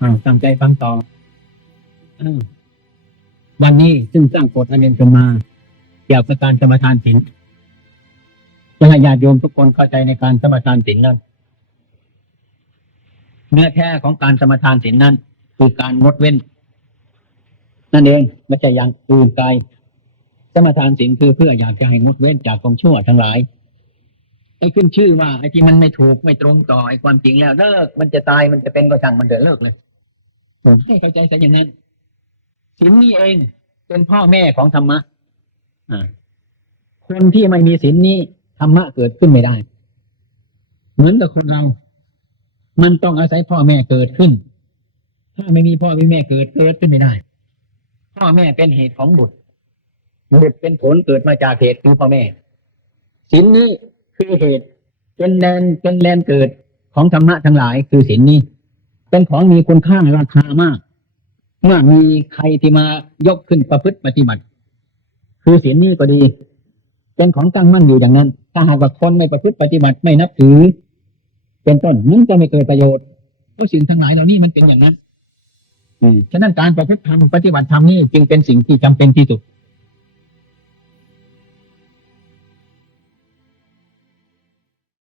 อ้าวตั้งใจฟังต่ออวันนี้ซึ่งสร้างกฎอันหนึ่งขึ้นมาเกี่ยวกับการสมทานศีลจะให้ญาติโยมทุกคนเข้าใจในการสมทานศีลนั้นเนื้อแท้ของการสมทานศีลนั้น คือการงดเว้น นั่นเองไม่ใช่อย่างอื่นไกลสมทานศีลคือเพื่ออยากจะให้งดเว้นจากความชั่วทั้งหลาย ไอ้ขึ้นชื่อว่าไอ้ที่มันไม่ถูกไม่ตรงต่อไอ้ความจริงแล้วเลิกมันจะตายมันจะเป็นก็ช่างมันเดือเลิกเลยผมให้เข้าใจซะอย่างนั้นศีลนี้เองเป็นพ่อแม่ของธรรมะอ่าคนที่ไม่มีศีลนี้ธรรมะเกิดขึ้นไม่ได้ เหมือนกับคนเรา มันต้องอาศัยพ่อแม่เกิดขึ้น ถ้าไม่มีพ่อไม่มีแม่เกิดเกิดขึ้นไม่ได้ พ่อแม่เป็นเหตุของบุตรบุตรเป็นผลเกิดมาจากเหตุคือพ่อแม่ศีลนี้ คือเหตุเป็นแลนเป็นแลนเกิดของธรรมะทั้งหลายคือศีลนี้ เป็นของมีคุณค่าราคามาก เมื่อมีใครที่มายกขึ้นประพฤติปฏิบัติ คือศีลนี้ก็ดี เป็นของตั้งมั่นอยู่อย่างนั้น ถ้าหากว่าคนไม่ประพฤติปฏิบัติไม่นับถือ เป็นต้นมันก็ไม่เกิดประโยชน์เพราะสิ่งทั้งหลายเหล่านี้มันเป็นอย่างนั้นอืฉะนั้นการประพฤติธรรมปฏิบัติธรรมนี่จึงเป็นสิ่งที่จำเป็นที่สุด